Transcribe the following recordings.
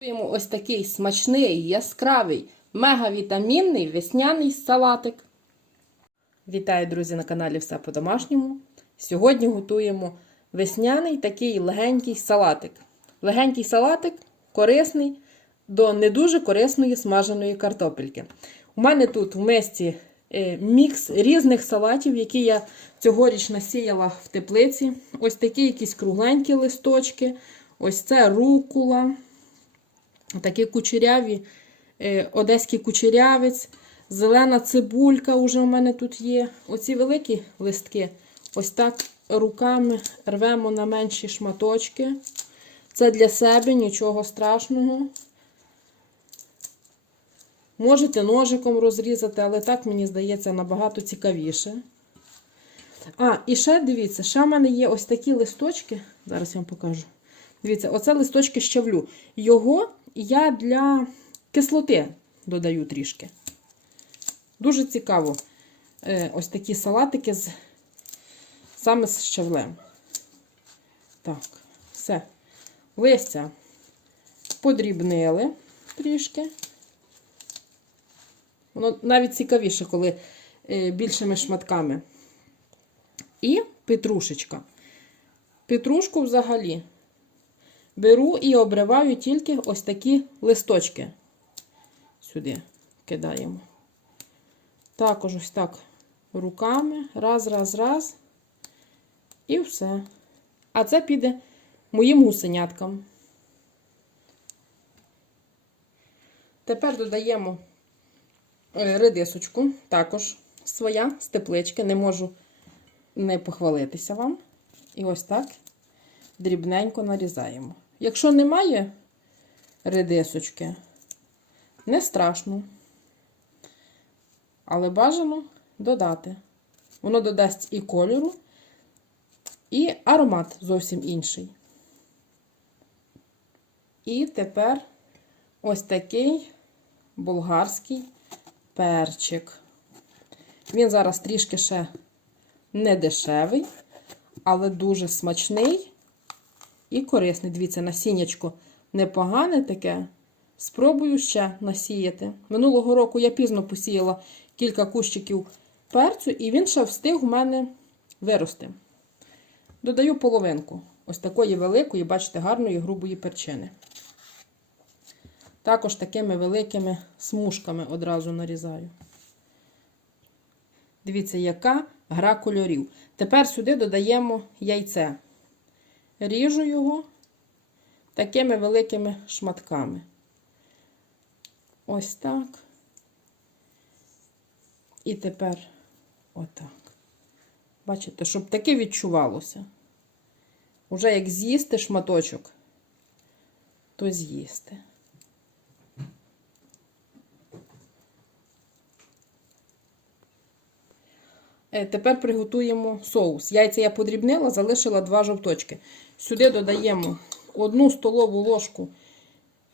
Готуємо ось такий смачний, яскравий, мегавітамінний весняний салатик. Вітаю, друзі, на каналі Все по-домашньому. Сьогодні готуємо весняний такий легенький салатик. Легенький салатик, корисний до не дуже корисної смаженої картопельки. У мене тут в мисці е, мікс різних салатів, які я цьогоріч насіяла в теплиці. Ось такі якісь кругленькі листочки. Ось це рукула. Такі кучеряві, е, одеський кучерявець, зелена цибулька вже у мене тут є. Оці великі листки, ось так руками рвемо на менші шматочки. Це для себе нічого страшного. Можете ножиком розрізати, але так, мені здається, набагато цікавіше. А, і ще дивіться, ще в мене є ось такі листочки. Зараз я вам покажу. Дивіться, оце листочки щавлю. Його я для кислоти додаю трішки. Дуже цікаво. Е, ось такі салатики з саме з щавлем. Так, все. Листя подрібнили трішки. Воно навіть цікавіше, коли е, більшими шматками. І петрушечка. Петрушку взагалі беру і обриваю тільки ось такі листочки. Сюди кидаємо. Також ось так руками. Раз, раз, раз. І все. А це піде моїм гусеняткам. Тепер додаємо е, редисочку, також своя з теплички. Не можу не похвалитися вам. І ось так дрібненько нарізаємо. Якщо немає редисочки, не страшно. Але бажано додати. Воно додасть і кольору, і аромат зовсім інший. І тепер ось такий болгарський перчик. Він зараз трішки ще не дешевий, але дуже смачний і корисний. Дивіться, насіннячко непогане таке. Спробую ще насіяти. Минулого року я пізно посіяла кілька кущиків перцю, і він ще встиг у мене вирости. Додаю половинку ось такої великої, бачите, гарної грубої перчини. Також такими великими смужками одразу нарізаю. Дивіться, яка гра кольорів. Тепер сюди додаємо яйце. Ріжу його такими великими шматками. Ось так. І тепер отак. Бачите, щоб таке відчувалося. Уже як з'їсти шматочок, то з'їсти. Тепер приготуємо соус. Яйця я подрібнила, залишила два жовточки. Сюди додаємо одну столову ложку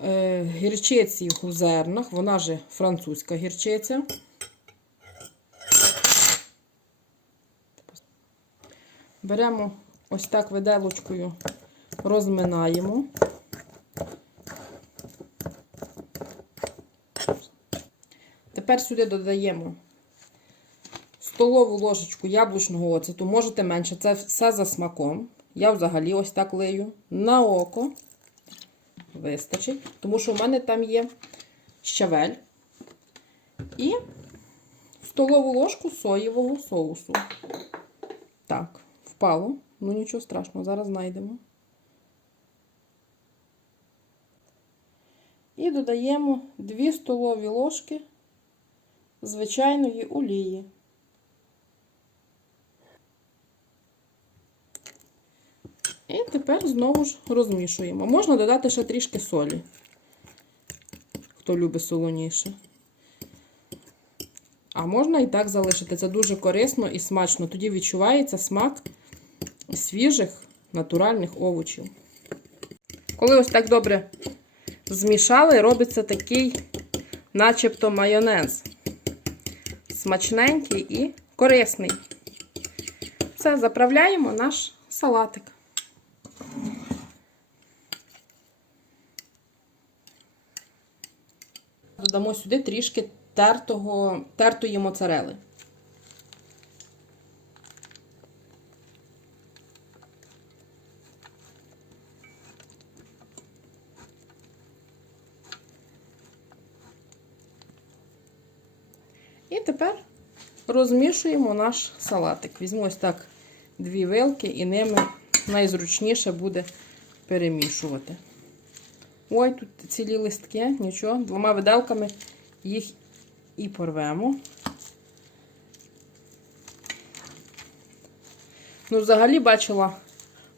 е, гірчиці у зернах, вона же французька гірчиця. Беремо ось так виделочкою, розминаємо. Тепер сюди додаємо столову ложечку яблучного оцету, можете менше, це все за смаком. Я взагалі ось так лию на око. Вистачить, тому що в мене там є щавель. І столову ложку соєвого соусу. Так, впало. Ну нічого страшного, зараз знайдемо. І додаємо 2 столові ложки звичайної олії. І тепер знову ж розмішуємо. Можна додати ще трішки солі, хто любить солоніше. А можна і так залишити. Це дуже корисно і смачно. Тоді відчувається смак свіжих натуральних овочів. Коли ось так добре змішали, робиться такий, начебто, майонез. Смачненький і корисний. Все, заправляємо наш салатик. Додамо сюди трішки тертого, тертої моцарели. І тепер розмішуємо наш салатик. Візьму ось так дві вилки і ними найзручніше буде перемішувати. Ой, тут цілі листки, нічого, двома виделками їх і порвемо. Ну, взагалі бачила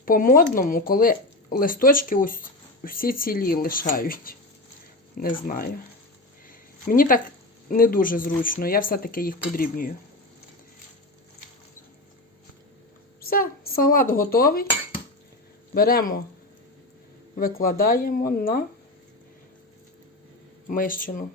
по-модному, коли листочки ось всі цілі лишають. Не знаю. Мені так не дуже зручно, я все-таки їх подрібнюю. Все, салат готовий. Беремо, викладаємо на мищину.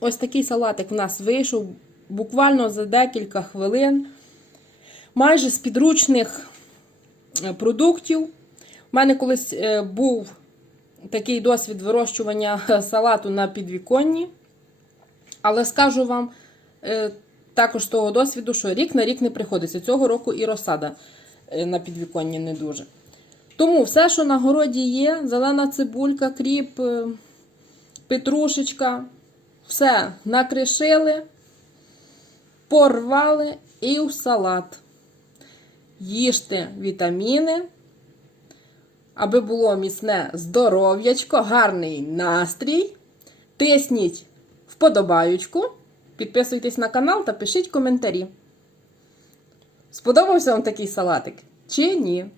Ось такий салатик в нас вийшов буквально за декілька хвилин. Майже з підручних е, продуктів. У мене колись е, був такий досвід вирощування салату на підвіконні. Але скажу вам е, також того досвіду, що рік на рік не приходиться. Цього року і розсада е, на підвіконні не дуже. Тому все, що на городі є, зелена цибулька, кріп, е, петрушечка, все накришили, порвали і в салат. Їжте вітаміни, аби було міцне здоров'ячко, гарний настрій. Тисніть вподобаючку, підписуйтесь на канал та пишіть коментарі. Сподобався вам такий салатик? Чи ні?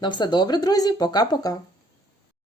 На все добре, друзі, пока-пока.